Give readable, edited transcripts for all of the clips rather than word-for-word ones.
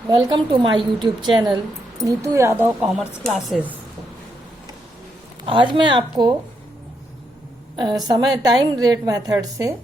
Welcome to my YouTube channel Neetu Yadav commerce classes. आज मैं आपको समय टाइम रेट मेथड से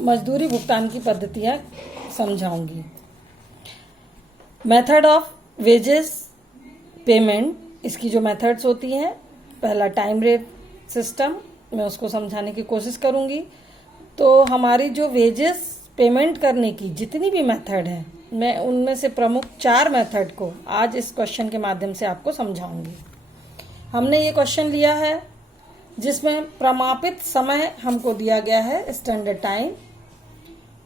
मजदूरी भुगतान की पद्धतियाँ समझाऊंगी। मेथड ऑफ वेजेस पेमेंट, इसकी जो मेथड्स होती हैं, पहला टाइम रेट सिस्टम, मैं उसको समझाने की कोशिश करूंगी। तो हमारी जो वेजेस पेमेंट करने की जितनी भी मेथड है, मैं उनमें से प्रमुख 4 मेथड को आज इस क्वेश्चन के माध्यम से आपको समझाऊंगी। हमने ये क्वेश्चन लिया है जिसमें प्रमापित समय हमको दिया गया है स्टैंडर्ड टाइम,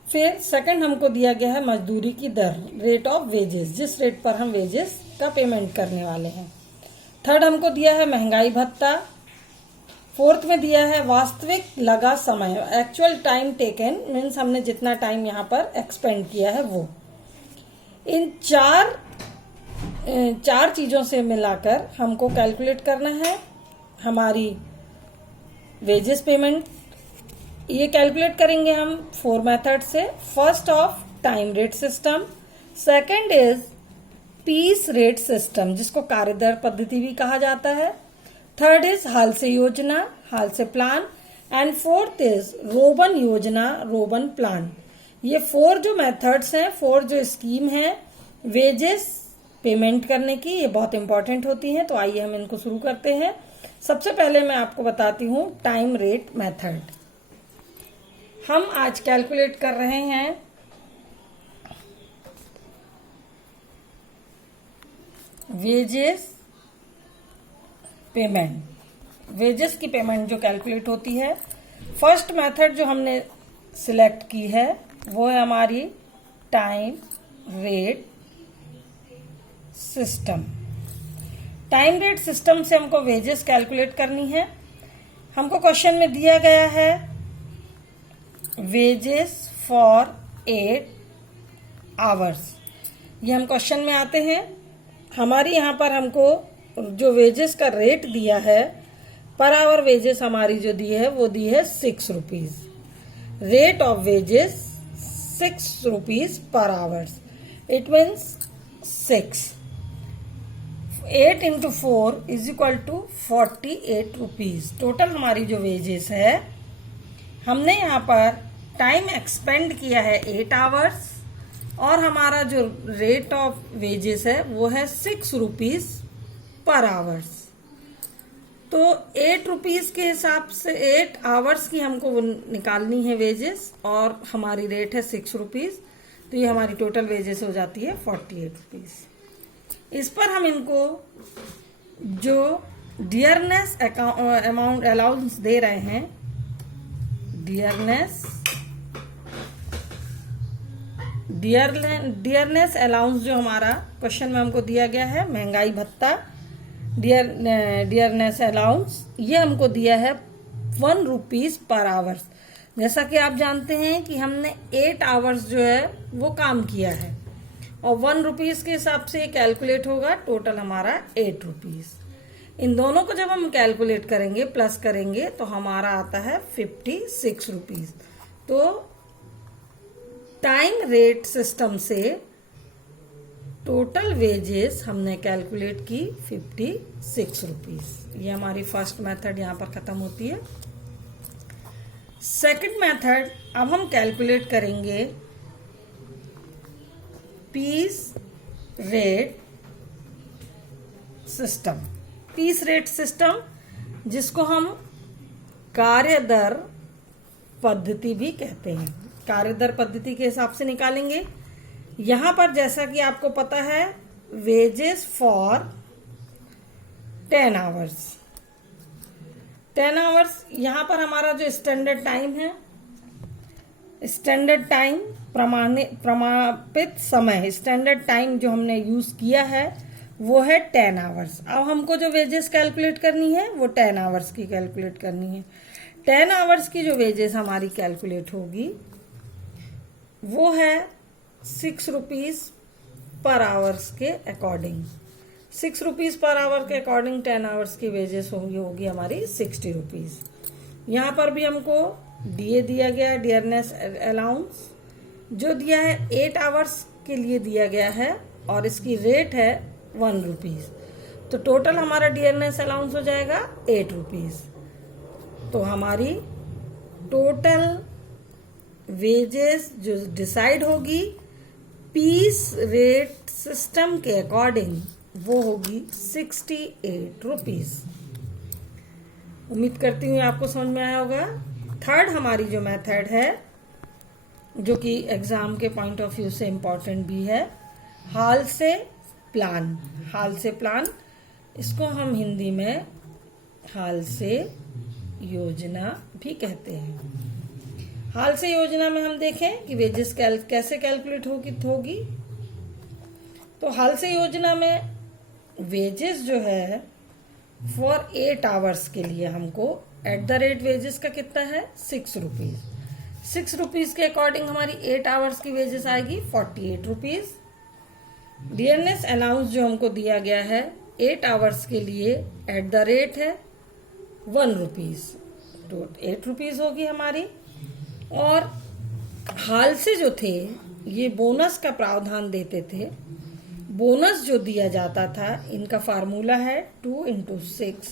फिर सेकंड हमको दिया गया है मजदूरी की दर, रेट ऑफ वेजेस, जिस रेट पर हम वेजेस का पेमेंट करने वाले हैं। थर्ड हमको दिया है महंगाई भत्ता। फोर्थ में दिया है वास्तविक लगा समय, एक्चुअल टाइम टेकन, मीन्स हमने जितना टाइम यहाँ पर एक्सपेंड किया है वो। इन चार चीजों से मिलाकर हमको कैलकुलेट करना है हमारी वेजेस पेमेंट। ये कैलकुलेट करेंगे हम 4 मेथड से। First of time rate system, second is peace rate system जिसको कार्यदर पद्धति भी कहा जाता है, थर्ड इज हाल से योजना, Halsey plan, and fourth is Rowan योजना, रोबन प्लान। ये 4 जो मेथड्स हैं, 4 जो स्कीम है वेजेस पेमेंट करने की, ये बहुत इंपॉर्टेंट होती हैं। तो आइए हम इनको शुरू करते हैं। सबसे पहले मैं आपको बताती हूँ टाइम रेट मेथड। हम आज कैलकुलेट कर रहे हैं वेजेस पेमेंट, वेजेस की पेमेंट जो कैलकुलेट होती है। फर्स्ट मेथड जो हमने सिलेक्ट की है वो है हमारी time rate system. Time rate system से हमको वेजेस कैलकुलेट करनी है। हमको क्वेश्चन में दिया गया है वेजेस फॉर 8 आवर्स। ये हम क्वेश्चन में आते हैं। हमारी यहाँ पर हमको जो वेजेस का रेट दिया है, पर आवर वेजेस हमारी जो दी है वो दी है 6 rupees. Rate of wages 6 rupees per hours, it means 6। 8 into 4 is equal to 48 rupees. Total हमारी जो वेजेस है, हमने यहाँ पर टाइम एक्सपेंड किया है 8 आवर्स और हमारा जो रेट ऑफ वेजेस है वो है 6 रुपीज पर आवर्स। तो 8 रुपीज के हिसाब से 8 आवर्स की हमको निकालनी है वेजेस और हमारी रेट है 6 रुपीज। तो ये हमारी टोटल वेजेस हो जाती है 48 रुपीज। इस पर हम इनको जो डियरनेस अमाउंट अलाउंस दे रहे हैं, डियरनेस अलाउंस जो हमारा क्वेश्चन में हमको दिया गया है, महंगाई भत्ता डियरनेस अलाउंस, ये हमको दिया है 1 रुपीज पर आवर्स। जैसा कि आप जानते हैं कि हमने 8 आवर्स जो है वो काम किया है और 1 रुपीज के हिसाब से ये कैलकुलेट होगा। टोटल हमारा 8 रुपीज। इन दोनों को जब हम कैलकुलेट करेंगे, प्लस करेंगे, तो हमारा आता है 56 रुपीज। तो टाइम रेट सिस्टम से टोटल वेजेस हमने कैलकुलेट की 56 रुपीज। ये हमारी फर्स्ट मेथड यहाँ पर खत्म होती है। सेकंड मेथड, अब हम कैलकुलेट करेंगे piece rate system. Piece rate system जिसको हम कार्य दर पद्धति भी कहते हैं। कार्य दर पद्धति के हिसाब से निकालेंगे। यहां पर जैसा कि आपको पता है वेजेस फॉर 10 आवर्स, 10 आवर्स, यहां पर हमारा जो स्टैंडर्ड टाइम है, स्टैंडर्ड टाइम प्रमापित समय, स्टैंडर्ड टाइम जो हमने यूज किया है वो है 10 आवर्स। अब हमको जो वेजेस कैलकुलेट करनी है वो 10 आवर्स की कैलकुलेट करनी है। 10 आवर्स की जो वेजेस हमारी कैलकुलेट होगी वो है 6 रुपीज पर आवर्स के अकॉर्डिंग। 6 रुपीज पर आवर के अकॉर्डिंग 10 आवर्स की वेजेस होगी हमारी 60 रुपीज। यहाँ पर भी हमको दिया गया डियरनेस अलाउंस जो दिया है 8 आवर्स के लिए दिया गया है और इसकी रेट है 1 रुपीज़। तो टोटल हमारा डियरनेस अलाउंस हो जाएगा 8 रुपीज़। तो हमारी टोटल वेजेस जो डिसाइड होगी पीस रेट सिस्टम के अकॉर्डिंग वो होगी 68 रुपीज़। उम्मीद करती हूँ आपको समझ में आया होगा। थर्ड हमारी जो मेथड है जो कि एग्जाम के पॉइंट ऑफ व्यू से इम्पॉर्टेंट भी है, हाल से प्लान। हाल से प्लान, इसको हम हिंदी में हाल से योजना भी कहते हैं। हाल से योजना में हम देखें कि वेजेस कैसे कैलकुलेट होगी। तो हाल से योजना में वेजेस जो है फॉर 8 आवर्स के लिए हमको एट द रेट वेजेस का कितना है 6 रुपीज़। 6 रुपीज़ के अकॉर्डिंग हमारी 8 आवर्स की वेजेस आएगी 48 रुपीज़। डियरनेस अलाउंस जो हमको दिया गया है 8 आवर्स के लिए एट द रेट है 1 रुपीज़, तो 8 रुपीज़ होगी हमारी। और हाल से जो थे ये बोनस का प्रावधान देते थे। बोनस जो दिया जाता था इनका फार्मूला है 2 × 6।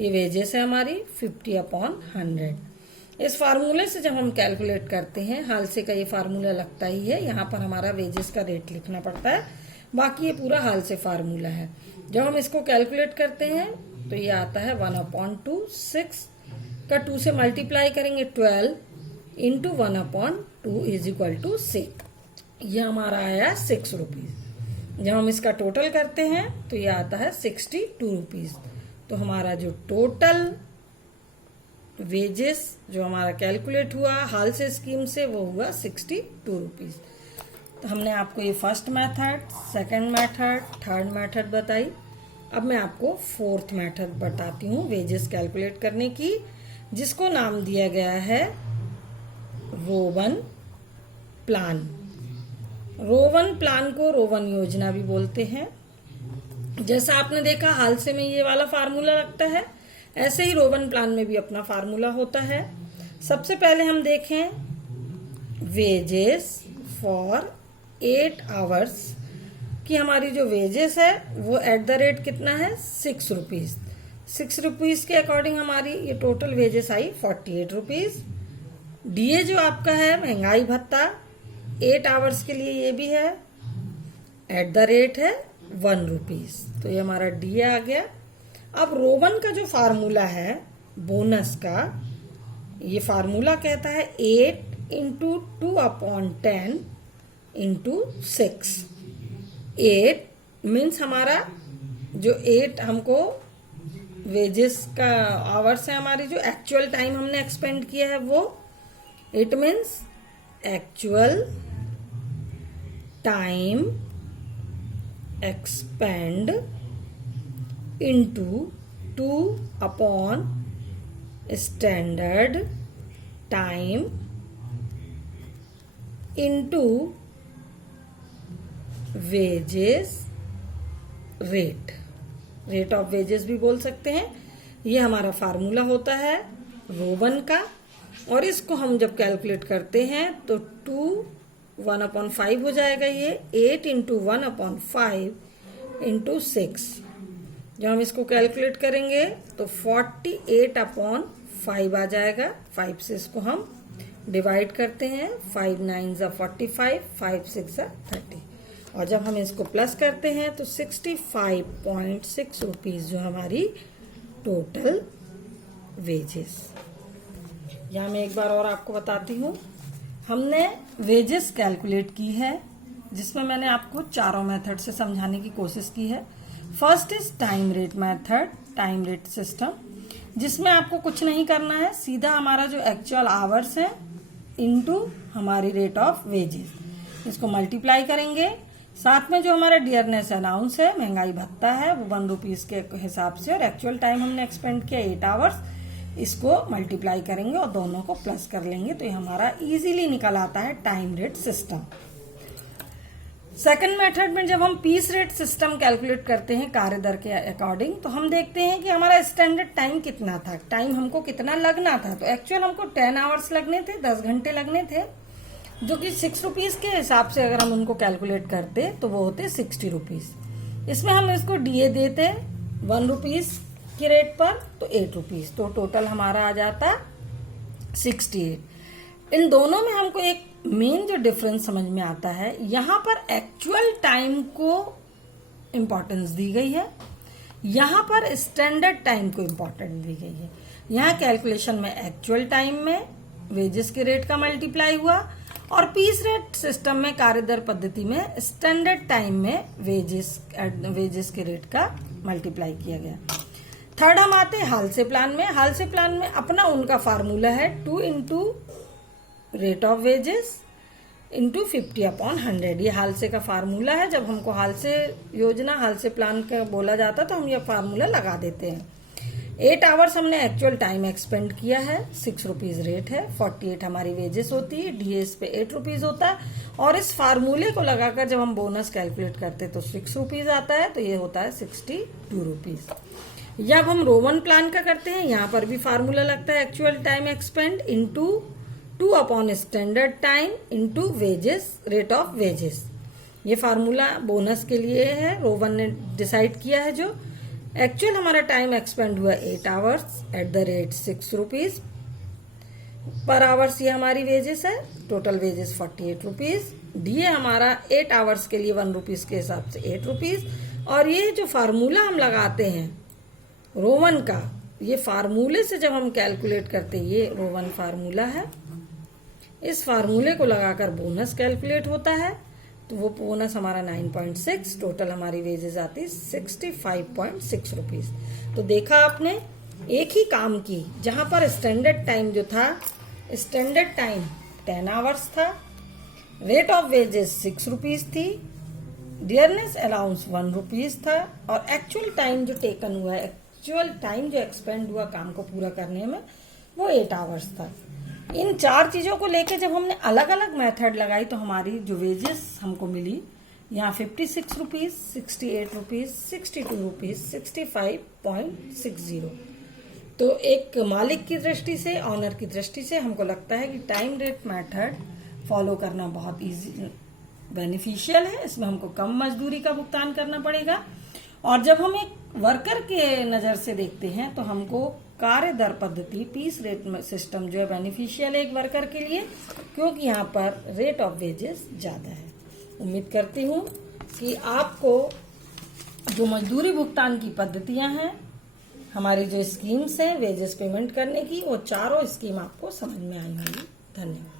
ये वेजेस है हमारी 50/100। इस फार्मूले से जब हम कैलकुलेट करते हैं, हाल से का ये फार्मूला लगता ही है, यहाँ पर हमारा वेजेस का रेट लिखना पड़ता है, बाकी ये पूरा हाल से फार्मूला है। जब हम इसको कैलकुलेट करते हैं तो ये आता है 1/2। 6 का 2 से मल्टीप्लाई करेंगे 12 × 1/2 = 6। ये हमारा आया 6 रुपीज़। जब हम इसका टोटल करते हैं तो ये आता है 62 रुपीज़। तो हमारा जो टोटल वेजेस जो हमारा कैलकुलेट हुआ हाल से स्कीम से वो हुआ 62 रुपीज़। तो हमने आपको ये first method, second method, third method बताई। अब मैं आपको फोर्थ मेथड बताती हूँ वेजेस कैलकुलेट करने की, जिसको नाम दिया गया है रोवन प्लान। रोवन प्लान को रोवन योजना भी बोलते हैं। जैसा आपने देखा हाल से में ये वाला फार्मूला लगता है, ऐसे ही रोवन प्लान में भी अपना फार्मूला होता है। सबसे पहले हम देखें वेजेस फॉर 8 आवर्स की हमारी जो वेजेस है वो एट द रेट कितना है 6 रुपीज़। 6 रुपीज़ के अकॉर्डिंग हमारी ये टोटल वेजेस आई 48 रुपीज़। डीए जो आपका है महंगाई भत्ता 8 आवर्स के लिए ये भी है, एट द रेट है 1 रुपीज़। तो ये हमारा डीए आ गया। अब रोवन का जो फार्मूला है बोनस का, ये फार्मूला कहता है 8 × 2/10 × 6। 8 मीन्स हमारा जो 8 हमको वेजेस का आवर्स है, हमारी जो एक्चुअल टाइम हमने एक्सपेंड किया है वो 8 means actual time expand into 2 standard time into wages rate. Rate of wages भी बोल सकते हैं। ये हमारा फार्मूला होता है रोवन का, और इसको हम जब कैलकुलेट करते हैं तो 1/5 हो जाएगा। ये 8 × 1/5 × 6। जब हम इसको कैलकुलेट करेंगे तो 48/5 आ जाएगा। 5 से इसको हम डिवाइड करते हैं, 5 9 = 45, 5 6 = 30, और जब हम इसको प्लस करते हैं तो 65.6 रुपीज़ जो हमारी टोटल वेजेस। यहाँ मैं एक बार और आपको बताती हूँ। हमने वेजेस कैलकुलेट की है जिसमें मैंने आपको चारों मेथड से समझाने की कोशिश की है। First is time rate method, time rate system, जिसमें आपको कुछ नहीं करना है, सीधा हमारा जो एक्चुअल आवर्स है इनटू हमारी रेट ऑफ वेजेस, इसको मल्टीप्लाई करेंगे। साथ में जो हमारा डियरनेस अलाउंस है, महंगाई भत्ता है, वो 1 रुपीज़ के हिसाब से, और एक्चुअल टाइम हमने एक्सपेंड किया 8 आवर्स, इसको मल्टीप्लाई करेंगे और दोनों को प्लस कर लेंगे, तो ये हमारा इजीली निकल आता है time rate system. Second method में जब हम पीस रेट सिस्टम कैलकुलेट करते हैं कार्य दर के अकॉर्डिंग, तो हम देखते हैं कि हमारा स्टैंडर्ड टाइम कितना था, टाइम हमको कितना लगना था। तो एक्चुअल हमको 10 आवर्स लगने थे, 10 घंटे लगने थे, जो कि 6 रुपीज के हिसाब से अगर हम उनको कैलकुलेट करते तो वो होते 60 रुपीज। इसमें हम इसको डीए देते 1 रुपीज की रेट पर तो 8 रुपीज, तो टोटल हमारा आ जाता 68। इन दोनों में हमको एक मेन जो डिफरेंस समझ में आता है, यहाँ पर एक्चुअल टाइम को इम्पोर्टेंस दी गई है, यहाँ पर स्टैंडर्ड टाइम को इम्पोर्टेंस दी गई है। यहाँ कैलकुलेशन में एक्चुअल टाइम में वेजेस के रेट का मल्टीप्लाई हुआ और पीस रेट सिस्टम में कार्य दर पद्धति में स्टैंडर्ड टाइम में वेजेस के रेट का मल्टीप्लाई किया गया। थर्ड हम आते हैं हाल प्लान में। हाल प्लान में अपना उनका फार्मूला है 2 into rate of wages into 50/100। ये हाल से का फार्मूला है। जब हमको हाल से योजना, हाल से प्लान का बोला जाता तो हम ये फार्मूला लगा देते हैं। 8 आवर्स हमने एक्चुअल टाइम एक्सपेंड किया है, 6 रुपीज रेट है, 48 हमारी वेजेस होती है, डीएस पे 8 रुपीज होता है और इस फार्मूले को लगाकर जब हम बोनस कैलकुलेट करते तो 6 रुपीज आता है, तो ये होता है 62 रुपीज। जब हम रोमन प्लान का करते हैं, यहाँ पर भी फार्मूला लगता है actual time expand into 2 standard time into wages, rate of wages. ये फार्मूला बोनस के लिए है, रोवन ने डिसाइड किया है। जो एक्चुअल हमारा टाइम एक्सपेंड हुआ 8 hours at the rate 6 rupees per hours, ये हमारी वेजेस है। Total wages 48 rupees. डीए हमारा 8 आवर्स के लिए 1 रुपीज के हिसाब से 8 रुपीज। और ये जो फार्मूला हम लगाते हैं रोमन का, ये फार्मूले से जब हम कैलकुलेट करते हैं, ये रोमन फार्मूला है, इस फार्मूले को लगाकर बोनस कैलकुलेट होता है। तो वो बोनस हमारा 9.6, टोटल हमारी वेजेस आती 65.6 रुपीज। तो देखा आपने, एक ही काम की, जहां पर स्टैंडर्ड टाइम जो था, स्टैंडर्ड टाइम 10 आवर्स था, रेट ऑफ वेजेस 6 रुपीज थी, डियरनेस अलाउंस 1 रुपीज था और एक्चुअल टाइम जो टेकन हुआ है, एक्चुअल टाइम जो एक्सपेंड हुआ काम को पूरा करने में, वो 8 आवर्स था। इन 4 चीजों को लेके जब हमने अलग अलग मेथड लगाई तो हमारी जो वेजेस हमको मिली, यहाँ 56 रुपीज, 68 रुपीज, 62 रुपीज, 65.60। तो एक मालिक की दृष्टि से, ऑनर की दृष्टि से हमको लगता है कि टाइम रेट मेथड फॉलो करना बहुत इजी, बेनिफिशियल है। इसमें हमको कम मजदूरी का भुगतान करना पड़ेगा। और जब हम एक वर्कर के नजर से देखते हैं तो हमको कार्य दर पद्धति, पीस रेट सिस्टम जो है बेनिफिशियल है एक वर्कर के लिए, क्योंकि यहाँ पर रेट ऑफ वेजेस ज्यादा है। उम्मीद करती हूँ कि आपको जो मजदूरी भुगतान की पद्धतियां हैं, हमारी जो स्कीम्स हैं वेजेस पेमेंट करने की, वो चारों स्कीम आपको समझ में आई होंगी। धन्यवाद।